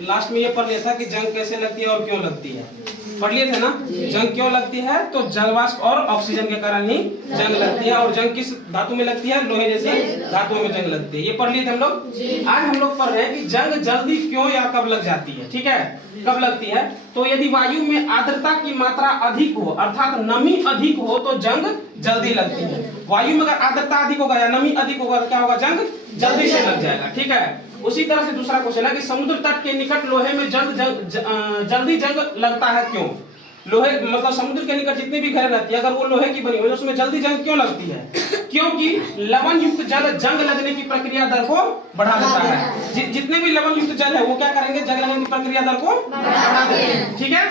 Last में ये पढ़ लिया था कि जंग कैसे लगती है और क्यों लगती है, पढ़ लिए थे ना। जंग क्यों लगती है? तो जलवाष्प और ऑक्सीजन के कारण ही जंग लगती है। और जंग किस धातु में लगती है? लोहे जैसी धातुओं में जंग लगती है। ये पढ़ लिए थे हम लोग। आज हम लोग पढ़ रहे हैं कि जंग जल्दी क्यों या कब लग जाती है। ठीक है, कब लगती है? तो यदि वायु में आर्द्रता की मात्रा अधिक हो अर्थात नमी अधिक हो तो जंग जल्दी लगती है। वायु में अगर आर्द्रता अधिक होगा या नमी अधिक होगा तो क्या होगा? जंग जल्दी से लग जाएगा। ठीक है, उसी तरह से दूसरा क्वेश्चन है कि समुद्र तट के निकट लोहे में जल्दी जंग लगता है क्यों? लोहे मतलब समुद्र के निकट जितनी भी घर रहती है अगर वो लोहे की बनी हुई है उसमें जल्दी जंग क्यों लगती है? क्योंकि लवण युक्त जल जंग लगने की प्रक्रिया दर को बढ़ा देता है। जितने भी लवण युक्त जल है वो क्या करेंगे? जंग लगने की प्रक्रिया दर को बढ़ा देंगे। ठीक है,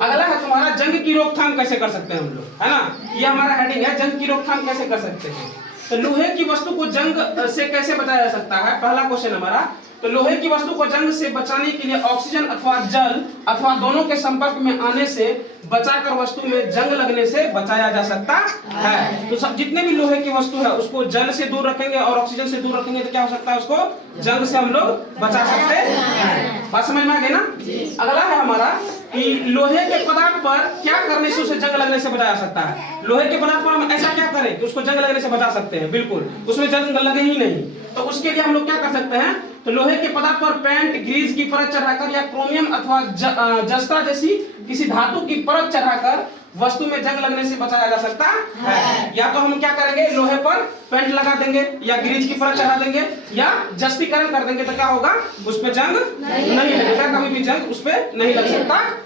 अगला है तुम्हारा जंग की रोकथाम कैसे कर सकते हैं हम लोग, है ना। ये हमारा हेडिंग है, जंग की रोकथाम कैसे कर सकते हैं। तो लोहे की वस्तु को जंग से कैसे बचाया जा सकता है? पहला क्वेश्चन हमारा। तो लोहे की वस्तु को जंग से बचाने के लिए ऑक्सीजन अथवा जल अथवा दोनों के संपर्क में आने से बचाकर वस्तु में जंग लगने से बचाया जा सकता है। तो सब जितने भी लोहे की वस्तु है उसको जल से दूर रखेंगे और ऑक्सीजन से दूर रखेंगे तो क्या हो सकता है? उसको जंग से हम लोग बचा सकते हैं। बात समझ में आ गई ना। अगला है हमारा कि लोहे के पदार्थ पर क्या करने से उसे जंग लगने से बचाया जा सकता है। लोहे के पदार्थ पर हम ऐसा क्या करें कि उसको जंग लगने से बचा सकते हैं? बिल्कुल, उसमें जंग लगे ही नहीं। तो उसके लिए हम लोग क्या कर सकते हैं? तो लोहे के पदार्थ पर पेंट ग्रीस की परत चढ़ाकर या क्रोमियम अथवा जस्ता जैसी किसी धातु की परत चढ़ाकर वस्तु में जंग लगने से बचाया जा सकता है। या तो हम क्या करेंगे? लोहे पर पेंट लगा देंगे या ग्रीस की परत चढ़ा देंगे या जस्तीकरण कर देंगे तो क्या होगा? उस पे जंग नहीं लगेगा, कभी भी जंग उस पे नहीं लग सकता है।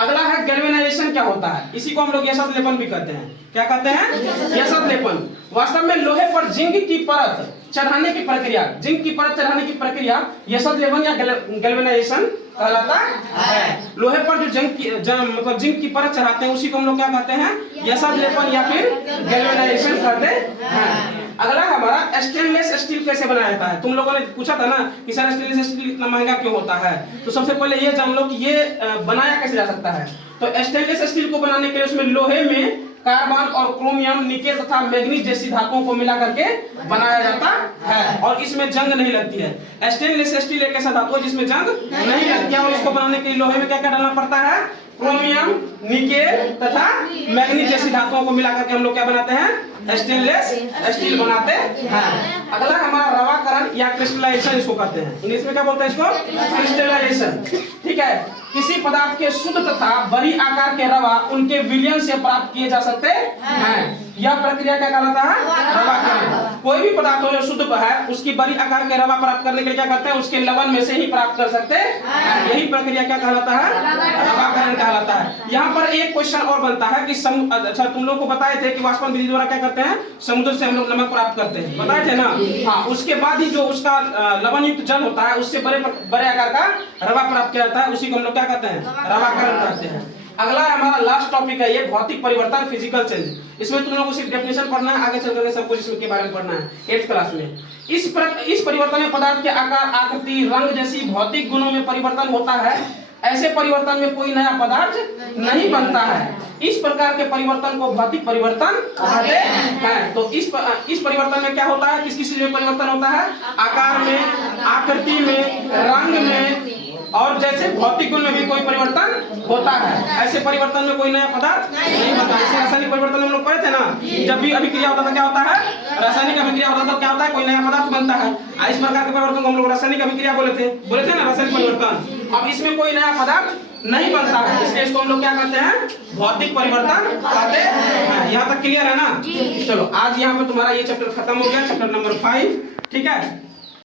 अगला है गैल्वेनाइजेशन क्या होता है? इसी को हम लोग यशत लेपन भी कहते हैं। क्या कहते हैं? यशत लेपन। वास्तव में लोहे पर जिंक की परत चढ़ाने की प्रक्रिया, जिंक की परत चढ़ाने की प्रक्रिया यशत लेपन या गैल्वेनाइजेशन कहलाता है। लोहे पर जो मतलब जिंक की परत चढ़ाते हैं उसी को हम लोग क्या कहते हैं? यशत लेपन या फिर गैल्वेनाइजेशन कहते हैं। अगला हमारा स्टेनलेस स्टील कैसे बनाया जाता है? तुम लोगों ने पूछा था ना कि सर स्टेनलेस स्टील इतना महंगा क्यों होता है। तो सबसे पहले ये जान लो कि ये बनाया कैसे जा सकता है। तो स्टेनलेस स्टील को बनाने के लिए उसमें लोहे में कार्बन और क्रोमियम, निकेल तथा मैग्नीज जैसी धातुओं को मिला करके बनाया जाता है और इसमें जंग नहीं लगती है। स्टेनलेस स्टील एक ऐसा धातु है जिसमें जंग नहीं लगती है और इसको बनाने के लिए लोहे में क्या क्या डालना पड़ता है? क्रोमियम, निकेल तथा मैग्नीज जैसी धातुओं को मिला करके हम लोग क्या बनाते हैं? स्टेनलेस स्टील बनाते हैं। अगला हमारा रवाकरण या क्रिस्टलाइजेशन इसको कहते हैं। इंग्लिश में क्या बोलते हैं इसको? क्रिस्टलाइजेशन। ठीक है, किसी पदार्थ के शुद्ध तथा बड़ी आकार के रवा उनके विलयन से प्राप्त किए जा सकते हैं। यह प्रक्रिया क्या कहलाता है? रवाकरण। कोई भी पदार्थ हो जो शुद्ध है उसकी बड़ी आकार के रवा प्राप्त करने के लिए क्या करते हैं? उसके लवण में से ही प्राप्त कर सकते हैं। यही प्रक्रिया क्या कहलाता है? रवाकरण कहलाता है। यहाँ पर एक क्वेश्चन और बनता है कि अच्छा तुम लोग को बताए थे कि वाष्पन विधि द्वारा क्या करते हैं? समुद्र से हम लोग नमक प्राप्त करते हैं, बताए थे ना। हाँ, उसके बाद ही जो उसका लवण युक्त जल होता है उससे बड़े आकार का रवा प्राप्त किया जाता है, उसी को हम लोग क्या कहते हैं? रवाकरण कहते हैं। अगला हमारा लास्ट टॉपिक है ये भौतिक परिवर्तन, फिजिकल चेंज। इसमें तुम लोगों को सिर्फ डेफिनेशन पढ़ना है, आगे चल करके सब कुछ इसके बारे में पढ़ना है 8th क्लास में। इस परिवर्तन में पदार्थ के आकार, आकृति, रंग जैसी भौतिक गुणों में परिवर्तन होता है। ऐसे परिवर्तन में कोई नया पदार्थ नहीं बनता है। इस प्रकार के परिवर्तन को भौतिक परिवर्तन कहते हैं। तो इस परिवर्तन में क्या होता है? किस किस चीज में परिवर्तन होता है? आकार में, आकृति में, रंग में और जैसे भौतिक गुण में भी कोई परिवर्तन होता है। ऐसे परिवर्तन में कोई नया पदार्थ नहीं बनता। इसे रासायनिक परिवर्तन हम लोग पढ़े थे ना। जब भी अभिक्रिया होता था क्या होता है? रासायनिक अभिक्रिया होता था, क्या होता है? कोई नया पदार्थ बनता है। इस प्रकार के परिवर्तन को हम लोग रासायनिक अभिक्रिया बोले थे ना, रासायनिक परिवर्तन। अब इसमें कोई नया पदार्थ नहीं बनता है, इसलिए इसको हम लोग क्या कहते हैं? भौतिक परिवर्तन कहते हैं। यहाँ तक क्लियर है ना? चलो आज यहाँ पे तुम्हारा ये चैप्टर खत्म हो गया, चैप्टर नंबर 5। ठीक है।